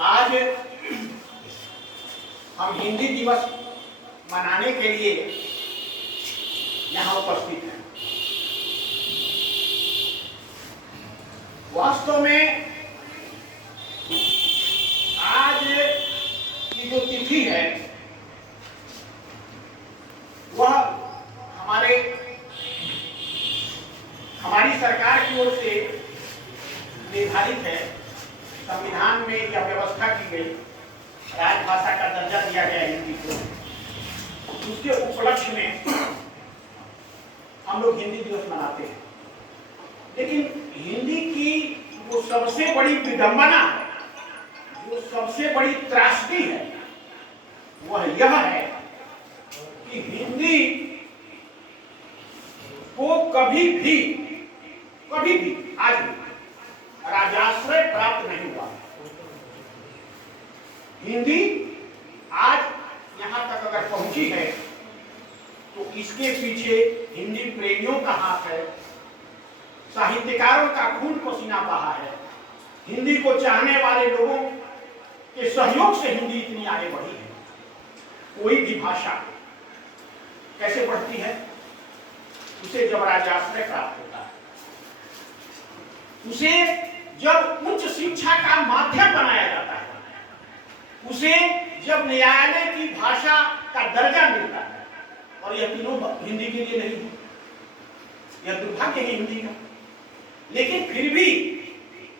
आज हम हिंदी दिवस मनाने के लिए यहाँ उपस्थित हैं। वास्तव में आज की जो तिथि है वह हमारी सरकार की ओर से निर्धारित है। संविधान में यह व्यवस्था की गई, राजभाषा का दर्जा दिया गया हिंदी को। उसके उपलक्ष्य में हम लोग हिंदी दिवस मनाते हैं। लेकिन हिंदी की वो सबसे बड़ी विडंबना है, जो सबसे बड़ी त्रासदी है, वह यह है कि हिंदी को कभी भी आज भी राजाश्रय प्राप्त नहीं हुआ। हिंदी आज यहां तक अगर पहुंची है तो इसके पीछे हिंदी प्रेमियों का हाथ है, साहित्यकारों का खून पसीना बहा है। हिंदी को चाहने वाले लोगों के सहयोग से हिंदी इतनी आगे बढ़ी है। कोई भी भाषा कैसे बढ़ती है? उसे जब राजाश्रय प्राप्त होता है, उसे जब उच्च शिक्षा का माध्यम बनाया जाता है, उसे जब न्यायालय की भाषा का दर्जा मिलता है। और यह तीनों हिंदी के लिए नहीं है, यह दुर्भाग्य है हिंदी का। लेकिन फिर भी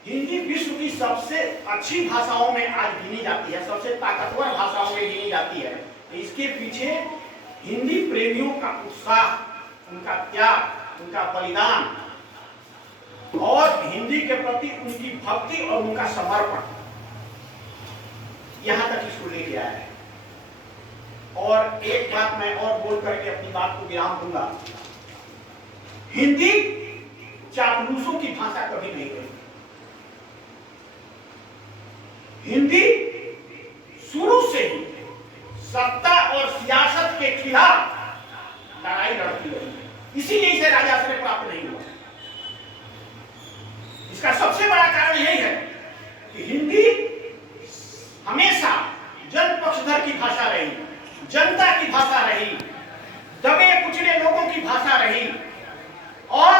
हिंदी विश्व की सबसे अच्छी भाषाओं में आज गिनी जाती है, सबसे ताकतवर भाषाओं में गिनी जाती है। इसके पीछे हिंदी प्रेमियों का उत्साह, उनका त्याग, उनका बलिदान और हिंदी के प्रति उनकी भक्ति और उनका समर्पण यहां तक इसको लेके आया है। और एक बात मैं और बोल करके अपनी बात को विराम दूंगा। हिंदी चापलूसों की भाषा कभी नहीं रही। हिंदी शुरू से ही सत्ता और सियासत के खिलाफ लड़ाई लड़ती रही, इसीलिए इसे राजाश्रय प्राप्त नहीं हुआ। इसका सबसे बड़ा कारण यही है कि हिंदी हमेशा जनपक्षधर की भाषा रही, जनता की भाषा रही, दबे कुचले लोगों की भाषा रही और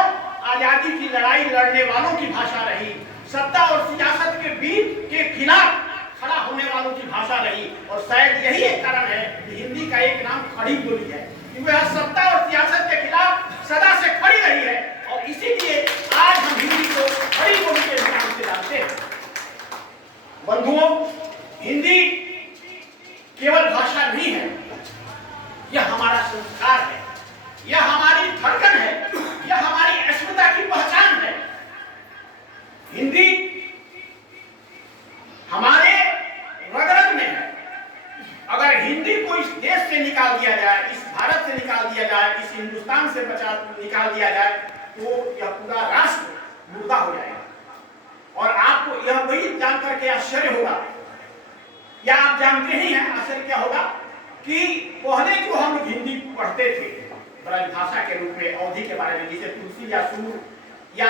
आजादी की लड़ाई लड़ने वालों की भाषा रही, सत्ता और सियासत के बीच के खिलाफ खड़ा होने वालों की भाषा रही। और शायद यही एक कारण है कि हिंदी का एक नाम खड़ी बोली है, कि वह सत्ता और सियासत के खिलाफ सदा से खड़ी रही है। और इसीलिए आज हम हिंदी को खड़ी बोली के नाम से जानते हैं। बंधुओं, हिंदी केवल भाषा नहीं है, यह हमारा संस्कार है, यह हमारी धड़कन है, यह हमारी अस्मिता की पहचान है। हिंदी हमारे रग-रग में है। अगर हिंदी को इस देश से निकाल दिया जाए, इस भारत से निकाल दिया जाए, इस हिंदुस्तान से निकाल दिया जाए, तो यह पूरा राष्ट्र मुर्दा हो जाएगा। और आपको यह वही जानकर के आश्चर्य होगा, या आप जानते ही हैं आश्चर्य क्या होगा, कि पहले जो हम लोग हिंदी पढ़ते थे ब्रजभाषा के रूप में, अवधि के बारे में, जैसे तुलसी या सूर या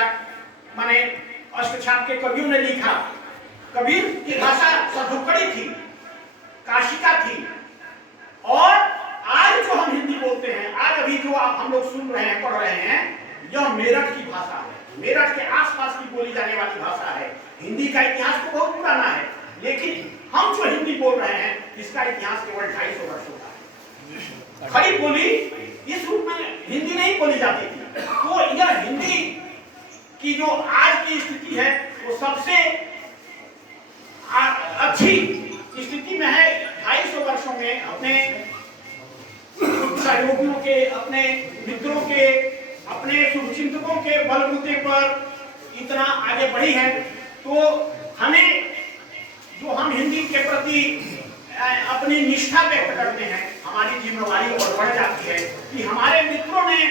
माने अष्टछाप के कवियों ने लिखा, कबीर की भाषा सधुकड़ी थी, काशिका थी। और आज जो हम हिंदी बोलते हैं, आज अभी जो आप हम लोग सुन रहे हैं, पढ़ रहे हैं, यह मेरठ की भाषा है, मेरठ के आसपास की बोली जाने वाली भाषा है। हिंदी का इतिहास तो बहुत पुराना है, लेकिन हम जो हिंदी बोल रहे हैं, इसका इतिहास केवल 250 वर्षों का है। खड़ी बोली इस रूप में हिंदी नहीं बोली जाती थी। तो यह हिंदी की जो आज की स्थिति है, वो सबसे अच्छी स्थिति में है। 250 वर्षों में अपने सहयोगियों के, अपने मित्रों के, अपने शुभचिंतकों के बलबूते पर इतना आगे बढ़ी है। तो हमें जो हम हिंदी के प्रति अपनी निष्ठा व्यक्त करते हैं, हमारी जिम्मेवारी और बढ़ जाती है कि हमारे मित्रों ने